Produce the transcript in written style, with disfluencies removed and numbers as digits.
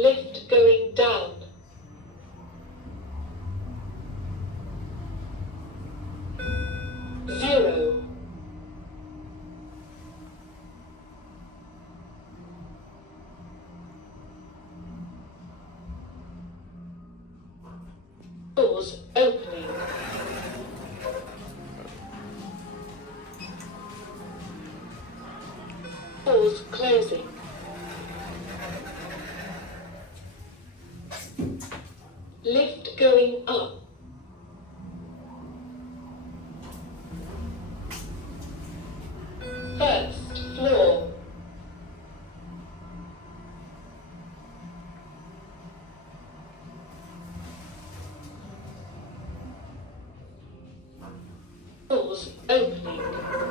Lift going down. Zero. Doors opening. Doors closing. Lift going up. First floor. Doors opening.